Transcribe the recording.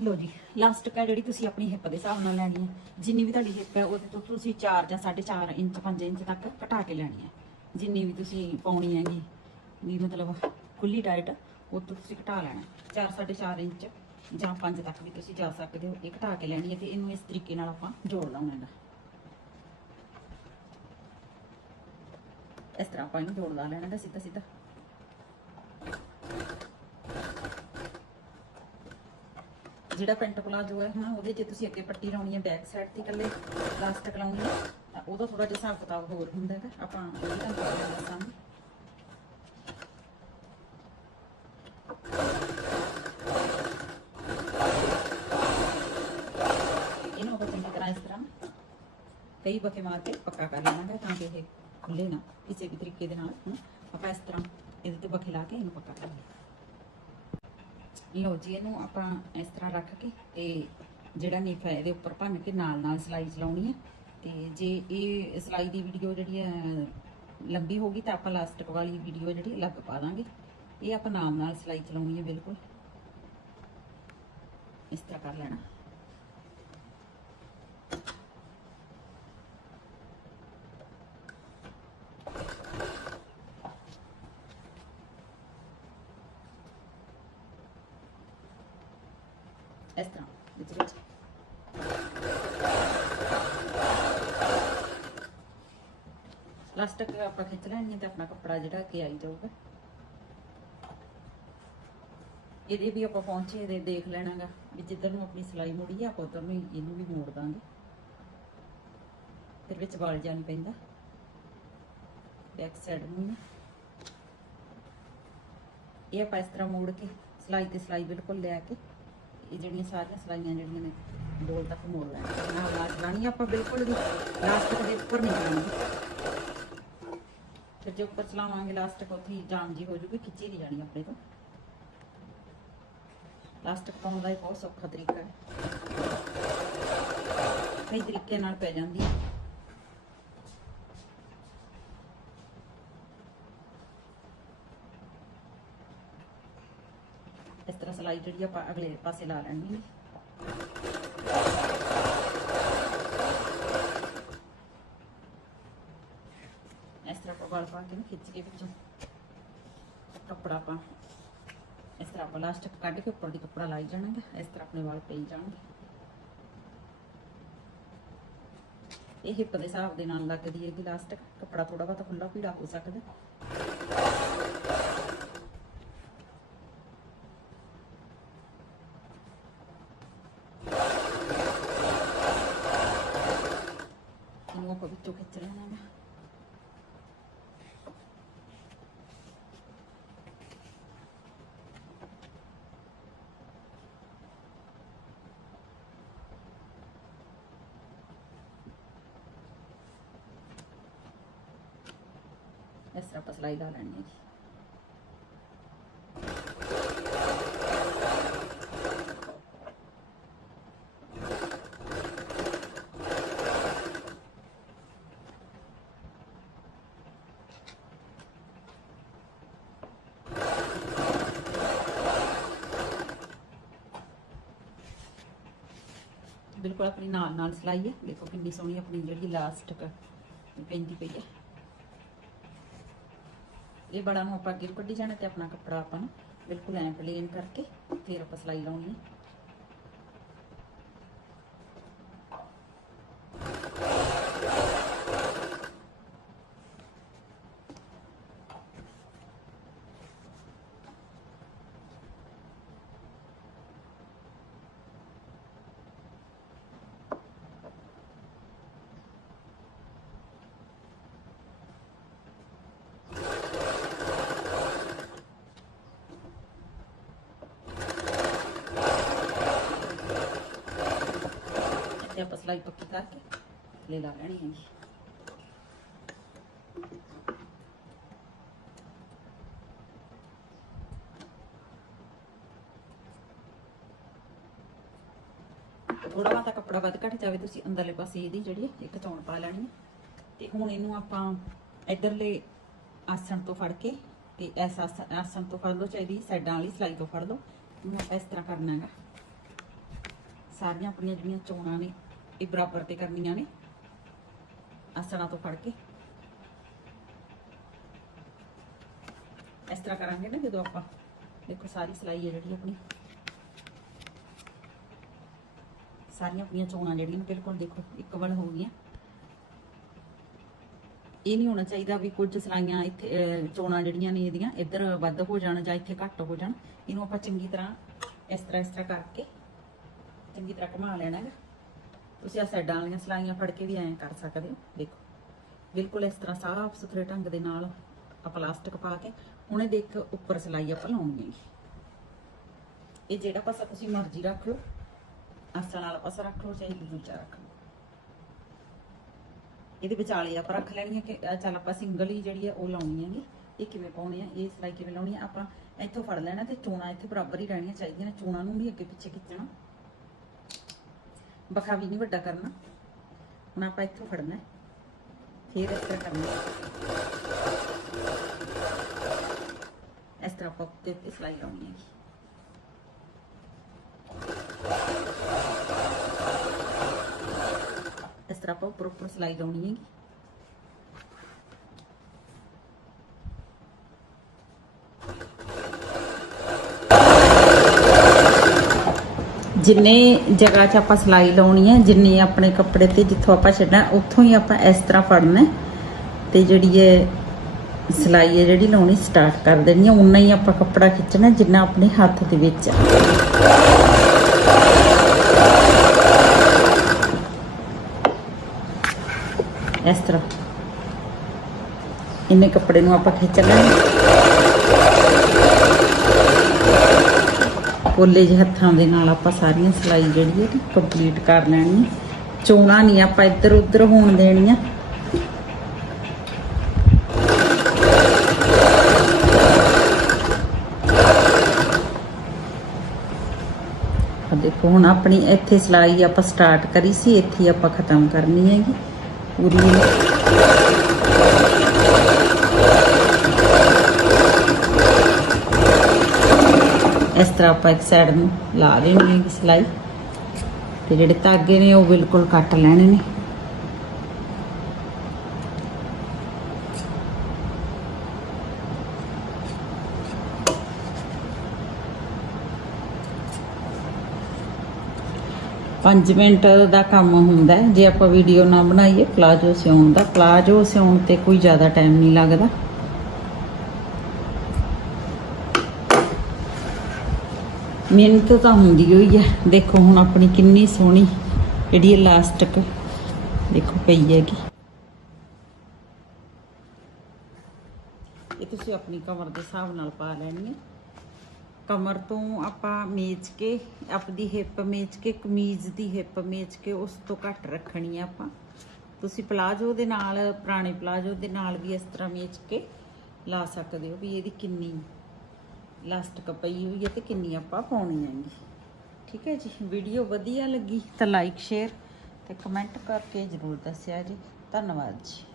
ਲੋ ਜੀ ਲਾਸਟ ਹੈ ਜਿਹੜੀ ਤੁਸੀਂ ਆਪਣੀ ਹਿੱਪ ਦੇ ਹਿਸਾਬ ਨਾਲ ਲੈਣੀ ਹੈ। ਜਿੰਨੀ ਵੀ ਤੁਹਾਡੀ ਹਿੱਪ ਹੈ, ਉਹਦੇ ਤੋਂ ਤੁਸੀਂ 4 ਜਾਂ 4.5 ਇੰਚ 5 ਇੰਚ ਤੱਕ ਘਟਾ ਕੇ ਲੈਣੀ ਹੈ। ਜਿੰਨੀ ਵੀ ਤੁਸੀਂ ਪਾਉਣੀ ਹੈਗੀ, ਵੀ ਮਤਲਬ ਖੁੱਲੀ ਡਾਈਟ ਉਹ ਤੋਂ ਤੁਸੀਂ ਘਟਾ ਲੈਣਾ 4 4.5 ਇੰਚ ਜਾਂ 5 ਤੱਕ ਵੀ ਤੁਸੀਂ ਜਾ ਸਕਦੇ ਹੋ, ਇਹ ਘਟਾ ਕੇ ਲੈਣੀ ਹੈ ਤੇ ਇਹਨੂੰ ਇਸ ਤਰੀਕੇ ਨਾਲ ਆਪਾਂ ਜੋੜ ਲਾਉਣਾ ਹੈਗਾ। ਇਸ ਤਰ੍ਹਾਂ ਆਪਾਂ ਇਹਨੂੰ ਜੋੜ ਲਾ ਲੈਣਾ ਹੈਗਾ ਸਿੱਧਾ ਸਿੱਧਾ ਜਿਹੜਾ ਪੈਂਟ ਪਲਾਜੋ ਹੈ ਹੁਣ ਉਹਦੇ ਜੇ ਤੁਸੀਂ ਅੱਗੇ ਪੱਟੀ ਲਾਉਣੀ ਹੈ ਬੈਕ ਸਾਈਡ ਤੇ ਇਕੱਲੇ ਲਾਸਟਿਕ ਲਾਉਣੀ ਹੈ, ਤਾਂ ਉਹਦਾ ਥੋੜਾ ਜਿਹਾ ਹਿਸਾਬ ਕਿਤਾਬ ਹੋਰ ਹੁੰਦਾ ਹੈਗਾ, ਆਪਾਂ ਉਹ ਤੁਹਾਨੂੰ ਦੱਸਾਂਗੇ ਇਹਨੂੰ ਆਪਾਂ ਚੰਗੀ ਤਰ੍ਹਾਂ ਇਸ ਤਰ੍ਹਾਂ ਕਈ ਬਕੇ ਮਾਰ ਕੇ ਪੱਕਾ ਕਰ ਲੈਣਾ ਹੈ ਤਾਂ ਕਿ ਇਹ ਖੁੱਲੇ ਨਾ ਕਿਸੇ ਵੀ ਤਰੀਕੇ ਦੇ ਨਾਲ ਆਪਾਂ ਇਸ ਤਰ੍ਹਾਂ ਇਹਦੇ ਤੇ ਬਖੇ ਲਾ ਕੇ ਇਹਨੂੰ ਪੱਕਾ ਕਰ ਲਈਏ। ਲਓ ਜੀ, ਇਹਨੂੰ ਆਪਾਂ ਇਸ ਤਰ੍ਹਾਂ ਰੱਖ ਕੇ ਤੇ ਜਿਹੜਾ ਨੀਫਾ ਇਹਦੇ ਉੱਪਰ ਭੰਨ ਕੇ ਨਾਲ ਨਾਲ ਸਲਾਈ ਚਲਾਉਣੀ ਹੈ। ਤੇ ਜੇ ਇਹ ਸਲਾਈ ਦੀ ਵੀਡੀਓ ਜਿਹੜੀ ਹੈ ਲੰਬੀ ਹੋਗੀ ਤਾਂ ਆਪਾਂ ਲਾਸਟਿਕ ਵਾਲੀ ਵੀਡੀਓ ਜਿਹੜੀ ਅਲੱਗ ਪਾ ਦਾਂਗੇ। ਇਹ ਆਪਾਂ ਨਾਮ ਨਾਲ ਸਲਾਈ ਚਲਾਉਣੀ ਹੈ ਬਿਲਕੁਲ। ਇਸ ਤਰ੍ਹਾਂ ਕਰ ਲੈਣਾ। ਇਸ ਤਰ੍ਹਾਂ ਵਿੱਚ ਵਿੱਚ ਲਾਸਟਿਕ ਆਪਾਂ ਖਿੱਚ ਲੈਣੀ ਹੈ ਆਪਣਾ ਕੱਪੜਾ ਜਿਹੜਾ ਕਿ ਆਈ ਜਾਊਗਾ ਇਹਦੇ ਵੀ ਆਪਾਂ ਪਹੁੰਚੇ ਦੇ ਦੇਖ ਲੈਣਾਗਾ ਵੀ ਜਿੱਧਰ ਨੂੰ ਆਪਣੀ ਸਿਲਾਈ ਮੁੜੀ ਆ ਆਪਾਂ ਉਧਰ ਨੂੰ ਇਹਨੂੰ ਵੀ ਮੋੜ ਦਾਂਗੇ ਫਿਰ ਵਿੱਚ ਵਲ ਜਾਣੀ ਪੈਂਦਾ ਬੈਕ ਸਾਈਡ ਨੂੰ ਇਹ ਆਪਾਂ ਇਸ ਤਰ੍ਹਾਂ ਮੋੜ ਕੇ ਸਿਲਾਈ ਤੇ ਸਿਲਾਈ ਬਿਲਕੁਲ ਲੈ ਕੇ ਇਹ ਜਿਹੜੀਆਂ ਸਾਰੀਆਂ ਸਲਾਈਆਂ ਜਿਹੜੀਆਂ ਨੇ ਡੋਲ ਤੱਕ ਮੋੜ ਲੈਣੀਆਂ ਨਾਲ ਨਾਲ ਚਲਾਣੀ ਆਪਾਂ ਬਿਲਕੁਲ ਵੀ ਲਾਸਟਿਕ ਦੇ ਉੱਪਰ ਨਹੀਂ ਚਲਾਉਣੀ ਫਿਰ ਜੇ ਉੱਪਰ ਚਲਾਵਾਂਗੇ ਲਾਸਟਿਕ ਉੱਥੇ ਹੀ ਜਾਮ ਜੀ ਹੋ ਜੂਗੀ, ਖਿੱਚੀ ਨਹੀਂ ਜਾਣੀ ਆਪਣੇ ਤੋਂ। ਲਾਸਟਿਕ ਪਾਉਣ ਦਾ ਇੱਕ ਬਹੁਤ ਸੌਖਾ ਤਰੀਕਾ ਹੈ। ਕਈ ਤਰੀਕੇ ਨਾਲ ਪੈ ਜਾਂਦੀ ਹੈ। ਇਸ ਤਰ੍ਹਾਂ ਜਿਹੜੀ ਆਪਾਂ ਅਗਲੇ ਪਾਸੇ ਲਾ ਲੈਣੀ ਹੈ। ਇਸ ਤਰ੍ਹਾਂ ਆਪਾਂ ਵਲ ਪਾ ਕੇ ਨਾ ਖਿੱਚ ਕੇ ਵਿੱਚੋਂ ਕੱਪੜਾ ਆਪਾਂ ਇਸ ਤਰ੍ਹਾਂ ਆਪਾਂ ਲਾਸਟਿਕ ਕੱਢ ਕੇ ਉੱਪਰ ਦੀ ਕੱਪੜਾ ਲਾਈ ਜਾਣਾਗਾ, ਇਸ ਤਰ੍ਹਾਂ ਆਪਣੇ ਵਾਲ ਪਈ ਜਾਣਗੇ। ਇਹ ਹਿੱਪ ਦੇ ਹਿਸਾਬ ਦੇ ਨਾਲ ਲੱਗਦੀ ਹੈ ਕਿ ਲਾਸਟਿਕ ਕੱਪੜਾ ਥੋੜਾ ਬਹੁਤਾ ਖੁੱਲਾ ਪੀੜਾ ਹੋ ਸਕਦਾ। ਇਹਨੂੰ ਆਪਾਂ ਵਿੱਚੋਂ ਖਿੱਚ ਲੈਣਾ ਹੈ ਇਸ ਤਰ੍ਹਾਂ ਆਪਾਂ ਸਲਾਈ ਲਾ ਲੈਣੀ ਹੈ ਆਪਣੀ ਨਾਲ ਨਾਲ ਸਲਾਈ ਹੈ। ਦੇਖੋ ਕਿੰਨੀ ਸੋਹਣੀ ਆਪਣੀ ਜਿਹੜੀ ਲਾਸਟ ਪੈਂਦੀ ਪਈ ਹੈ। ਇਹ ਬੜਾ ਨੂੰ ਆਪਾਂ ਅੱਗੇ ਕੱਢੀ ਜਾਣਾ ਤੇ ਆਪਣਾ ਕੱਪੜਾ ਆਪਾਂ ਨੂੰ ਬਿਲਕੁਲ ਐਂ ਪਲੇਨ ਕਰਕੇ ਫਿਰ ਆਪਾਂ ਸਲਾਈ ਲਾਉਣੀ ਹੈ। ਇੱਥੇ ਪੱਕੀ ਕਰਕੇ ਲੈ ਲਾ ਲੈਣੀ ਹੈ ਜੀ ਥੋੜਾ ਬਹੁਤਾ ਕੱਪੜਾ ਵੱਧ ਘੱਟ ਜਾਵੇ, ਤੁਸੀਂ ਅੰਦਰਲੇ ਪਾਸੇ ਇਹਦੀ ਜਿਹੜੀ ਇੱਕ ਚੌਣ ਪਾ ਲੈਣੀ ਹੈ। ਤੇ ਹੁਣ ਇਹਨੂੰ ਆਪਾਂ ਇਧਰਲੇ ਆਸਣ ਤੋਂ ਫੜ ਕੇ ਤੇ ਇਸ ਆਸਣ ਆਸਣ ਤੋਂ ਫੜ ਲਓ ਚਾਹੀਦੀ ਸਾਈਡਾਂ ਵਾਲੀ ਸਲਾਈ ਤੋਂ ਫੜ ਲਓ। ਇਹਨੂੰ ਆਪਾਂ ਇਸ ਤਰ੍ਹਾਂ ਕਰਨਾ ਹੈਗਾ। ਸਾਰੀਆਂ ਆਪਣੀਆਂ ਜਿਹੜੀਆਂ ਚੋਣਾਂ ਨੇ ਇਹ ਬਰਾਬਰ ਤੇ ਕਰਨੀਆਂ ਨੇ। ਆਸਣਾ ਤੋਂ ਫੜ ਕੇ। ਇਸ ਤਰ੍ਹਾਂ ਕਰਾਂਗੇ ਨਾ ਜਦੋਂ ਆਪਾਂ। ਦੇਖੋ, ਸਾਰੀ ਸਲਾਈ ਹੈ ਜਿਹੜੀ ਆਪਣੀ। ਸਾਰੀਆਂ ਆਪਣੀਆਂ ਚੋਣਾਂ ਜਿਹੜੀਆਂ ਨੇ, ਬਿਲਕੁਲ ਦੇਖੋ, ਇਕਵਲ ਹੋ ਗਈਆਂ। ਇਹ ਨਹੀਂ ਹੋਣਾ ਚਾਹੀਦਾ ਵੀ ਕੁਝ ਸਲਾਈਆਂ ਇੱਥੇ ਚੋਣਾਂ ਜਿਹੜੀਆਂ ਨੇ ਇਹਦੀਆਂ ਇੱਧਰ ਵੱਧ ਹੋ ਜਾਣ ਜਾਂ ਇੱਥੇ ਘੱਟ ਹੋ ਜਾਣ। ਇਹਨੂੰ ਆਪਾਂ ਚੰਗੀ ਤਰ੍ਹਾਂ ਇਸ ਤਰ੍ਹਾਂ ਇਸ ਤਰ੍ਹਾਂ ਕਰਕੇ ਚੰਗੀ ਤਰ੍ਹਾਂ ਘੁਮਾ ਲੈਣਾ ਹੈ ਤੁਸੀਂ ਆ ਸਾਈਡਾਂ ਵਾਲੀਆਂ ਸਲਾਈਆਂ ਫੜ ਕੇ ਵੀ ਐਂ ਕਰ ਸਕਦੇ ਹੋ। ਦੇਖੋ, ਬਿਲਕੁਲ ਇਸ ਤਰ੍ਹਾਂ ਸਾਫ਼ ਸੁਥਰੇ ਢੰਗ ਦੇ ਨਾਲ ਆ ਪਲਾਸਟਿਕ ਪਾ ਕੇ ਹੁਣ ਇਹਦੇ ਉੱਪਰ ਸਲਾਈ ਆਪਾਂ ਲਾਉਣੀ ਇਹ ਜਿਹੜਾ ਪਾਸਾ ਤੁਸੀਂ ਮਰਜ਼ੀ ਰੱਖ ਲਓ ਆਸਣ ਵਾਲਾ ਪਾਸਾ ਰੱਖ ਲਓ, ਚਾਹੇ ਦੂਜਾ ਰੱਖ ਲਓ। ਇਹਦੇ ਵਿਚਾਲੇ ਆਪਾਂ ਰੱਖ ਲੈਣੀ ਹੈ ਕਿ ਚੱਲ ਆਪਾਂ ਸਿੰਗਲ ਹੀ ਜਿਹੜੀ ਹੈ ਉਹ ਲਾਉਣੀ ਹੈਗੀ। ਇਹ ਕਿਵੇਂ ਪਾਉਣੀ ਆ ਇਹ ਸਲਾਈ ਕਿਵੇਂ ਲਾਉਣੀ ਹੈ, ਆਪਾਂ ਇੱਥੋਂ ਫੜ ਲੈਣਾ ਤੇ ਚੋਣਾ ਇੱਥੇ ਬਰਾਬਰ ਹੀ ਰਹਿਣੀਆਂ ਚਾਹੀਦੀਆਂ ਨੇ, ਚੋਣਾ ਨੂੰ ਵੀ ਅੱਗੇ ਪਿੱਛੇ ਖਿੱਚਣਾ। ਬਖਾ ਵੀ ਨਹੀਂ ਵੱਡਾ ਕਰਨਾ ਹੁਣ ਆਪਾਂ ਇੱਥੋਂ ਫੜਨਾ ਹੈ ਫਿਰ ਇਸ ਤਰ੍ਹਾਂ ਕਰਨਾ ਹੈ। ਇਸ ਤਰ੍ਹਾਂ ਆਪਾਂ ਉੱਤੇ ਉੱਤੇ ਸਲਾਈ ਲਾਉਣੀ ਹੈ ਇਸ ਤਰ੍ਹਾਂ ਆਪਾਂ ਉੱਪਰ ਉੱਪਰ ਸਲਾਈ ਲਾਉਣੀ ਹੈਗੀ ਜਿੰਨੇ ਜਗ੍ਹਾ 'ਚ ਆਪਾਂ ਸਲਾਈ ਲਾਉਣੀ ਹੈ, ਜਿੰਨੇ ਆਪਣੇ ਕੱਪੜੇ ਤੇ ਜਿੱਥੋਂ ਆਪਾਂ ਛੱਡਣਾ, ਉੱਥੋਂ ਹੀ ਆਪਾਂ ਇਸ ਤਰ੍ਹਾਂ ਫੜਨਾ ਹੈ। ਤੇ ਜਿਹੜੀ ਇਹ ਸਲਾਈ ਹੈ, ਜਿਹੜੀ ਲਾਉਣੀ ਸਟਾਰਟ ਕਰ ਦੇਣੀ ਹੈ ਉਨਾ ਹੀ ਆਪਾਂ ਕੱਪੜਾ ਖਿੱਚਣਾ ਜਿੰਨਾ ਆਪਣੇ ਹੱਥ ਦੇ ਵਿੱਚ ਹੈ ਇਸ ਤਰ੍ਹਾਂ। ਇੰਨੇ ਕੱਪੜੇ ਨੂੰ ਆਪਾਂ ਖਿੱਚ ਲੈਣਾ। ਪੋਲੇ ਜਿਹੇ ਹੱਥਾਂ ਦੇ ਨਾਲ ਆਪਾਂ ਸਾਰੀਆਂ ਸਿਲਾਈ ਜਿਹੜੀ ਹੈ ਕੰਪਲੀਟ ਕਰ ਲੈਣੀ ਹੈ। ਚੋਣਾ ਨਹੀਂ, ਆਪਾਂ ਇੱਧਰ ਉੱਧਰ ਹੋਣ ਦੇਣੀਆਂ ਆ। ਦੇਖੋ, ਹੁਣ ਆਪਣੀ ਇੱਥੇ ਸਿਲਾਈ ਆਪਾਂ ਸਟਾਰਟ ਕਰੀ ਸੀ, ਇੱਥੇ ਹੀ ਆਪਾਂ ਖਤਮ ਕਰਨੀ ਹੈਗੀ। ਪੂਰੀ ਤਰ੍ਹਾਂ ਆਪਾਂ ਇੱਕ ਸਾਈਡ ਨੂੰ ਲਾ ਦੇਣੀ ਹੈ ਸਿਲਾਈ। ਤੇ ਜਿਹੜੇ ਧਾਗੇ ਨੇ, ਉਹ ਬਿਲਕੁਲ ਕੱਟ ਲੈਣੇ ਨੇ। ਪੰਜ ਮਿੰਟ ਦਾ ਕੰਮ ਹੁੰਦਾ ਜੇ ਆਪਾਂ ਵੀਡੀਓ ਨਾ ਬਣਾਈਏ, ਪਲਾਜੋ ਸਿਉਣ ਦਾ। ਪਲਾਜੋ ਸਿਉਣ ਤੇ ਕੋਈ ਜ਼ਿਆਦਾ ਟਾਈਮ ਨਹੀਂ ਲੱਗਦਾ। ਮਿਹਨਤ ਤਾਂ ਹੁੰਦੀ ਹੋਈ ਹੈ ਦੇਖੋ ਹੁਣ ਆਪਣੀ ਕਿੰਨੀ ਸੋਹਣੀ ਜਿਹੜੀ ਇਲਾਸਟਿਕ ਦੇਖੋ ਪਈ ਹੈਗੀ। ਇਹ ਤੁਸੀਂ ਆਪਣੀ ਕਮਰ ਦੇ ਹਿਸਾਬ ਨਾਲ ਪਾ ਲੈਣੀ ਹੈ। ਕਮਰ ਤੋਂ ਆਪਾਂ ਮੇਚ ਕੇ, ਆਪਦੀ ਹਿੱਪ ਮੇਚ ਕੇ, ਕਮੀਜ਼ ਦੀ ਹਿੱਪ ਮੇਚ ਕੇ ਉਸ ਤੋਂ ਘੱਟ ਰੱਖਣੀ ਹੈ ਆਪਾਂ। ਤੁਸੀਂ ਪਲਾਜੋ ਦੇ ਨਾਲ, ਪੁਰਾਣੇ ਪਲਾਜੋ ਦੇ ਨਾਲ ਵੀ ਇਸ ਤਰ੍ਹਾਂ ਮੇਚ ਕੇ ਲਾ ਸਕਦੇ ਹੋ ਵੀ ਇਹਦੀ ਕਿੰਨੀ ਲਾਸਟਿਕ ਪਈ ਹੋਈ ਹੈ ਤੇ ਕਿੰਨੀ ਆਪਾਂ ਪਾਉਣੀ ਹੈਗੀ। ਠੀਕ ਹੈ ਜੀ ਵੀਡੀਓ ਵਧੀਆ ਲੱਗੀ ਤਾਂ ਲਾਈਕ ਸ਼ੇਅਰ ਤੇ ਕਮੈਂਟ ਕਰਕੇ ਜਰੂਰ ਦੱਸਿਆ ਜੀ। ਧੰਨਵਾਦ ਜੀ।